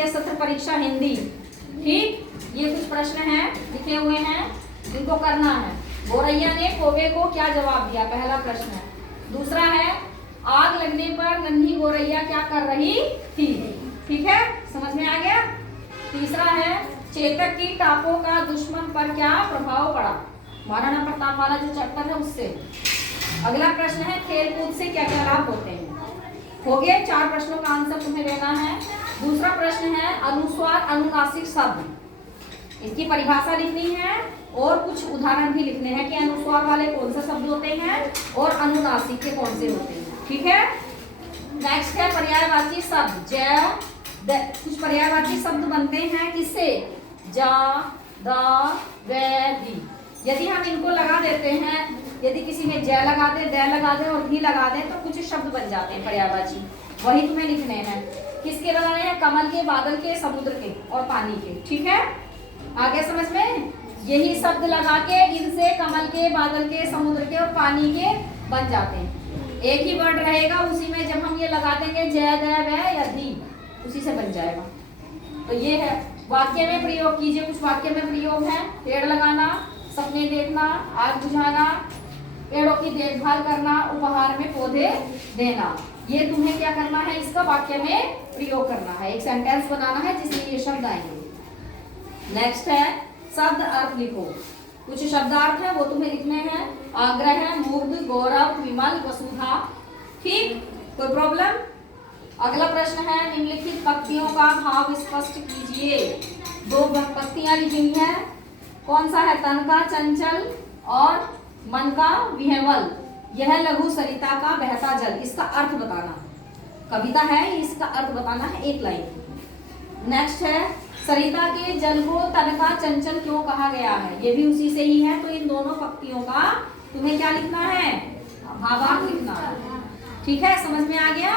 द्वितीय सत्र परीक्षा हिंदी। ठीक, ये कुछ प्रश्न हैं लिखे हुए हैं, इनको करना है। गोरैया ने कौवे को क्या जवाब दिया, पहला प्रश्न है। दूसरा है आग लगने पर नन्ही गोरैया क्या कर रही थी। ठीक है, समझ में आ गया। तीसरा है चेतक की टापों का दुश्मन पर क्या प्रभाव पड़ा, महाराणा प्रताप वाला जो चैप्टर है उससे। अगला प्रश्न है खेल कूद से क्या क्या लाभ होते हैं। हो गए 4 प्रश्नों का आंसर तुम्हें देना है। दूसरा प्रश्न है अनुस्वार अनुनासिक शब्द, इसकी परिभाषा लिखनी है और कुछ उदाहरण भी लिखने हैं कि अनुस्वार वाले कौन से शब्द होते हैं और अनुनासिक के कौन से होते हैं। ठीक है, नेक्स्ट है पर्यायवाची शब्द। कुछ पर्यायवाची शब्द बनते हैं किससे, जा, दा, वे, दी। यदि हम इनको लगा देते हैं, यदि किसी में ज लगा दे, द लगा दे और धी लगा दे तो कुछ शब्द बन जाते हैं पर्यायवाची, वही तुम्हें लिखने हैं। किसके बनाने हैं, कमल के, बादल के, समुद्र के और पानी के। ठीक है, आगे समझ में, यही शब्द लगा के इनसे कमल के, बादल के, समुद्र के और पानी के बन जाते हैं। एक ही वर्ड रहेगा, उसी में जब हम ये लगा देंगे ज, द, व या धी, उसी से बन जाएगा। तो ये है, वाक्य में प्रयोग कीजिए। कुछ वाक्य में प्रयोग है, पेड़ लगाना, सपने देखना, आग बुझाना, पेड़ों की देखभाल करना, उपहार में पौधे देना। ये तुम्हें क्या करना है, इसका वाक्य में प्रयोग करना है। एक सेंटेंस बनाना है जिसमें ये शब्द आएंगे। नेक्स्ट है शब्द अर्थ लिखो। कुछ शब्दार्थ है वो तुम्हें लिखने हैं। आग्रह, मुग्ध, गौरव, विमल, वसुधा। ठीक, कोई प्रॉब्लम। अगला प्रश्न है निम्नलिखित पंक्तियों का भाव स्पष्ट कीजिए। 2 पंक्तियां लिखी हैं, कौन सा है, तन का चंचल और मन का विह्वल, यह लघु सरिता का बहता जल। इसका अर्थ बताना, कविता है, इसका अर्थ बताना है 1 लाइन। नेक्स्ट है सरिता के जल को तन का चंचल क्यों कहा गया है, ये भी उसी से ही है। तो इन दोनों पंक्तियों का तुम्हें क्या लिखना है, भावार्थ लिखना है। ठीक है, समझ में आ गया।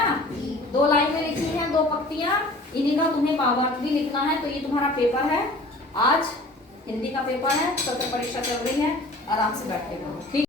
2 लाइनें लिखी हैं, 2 पंक्तियां, इन्हीं का तुम्हें भावार्थ भी लिखना है। तो ये तुम्हारा पेपर है, आज हिंदी का पेपर है, सत्र परीक्षा चल रही है, आराम से बैठ के करो। ठीक।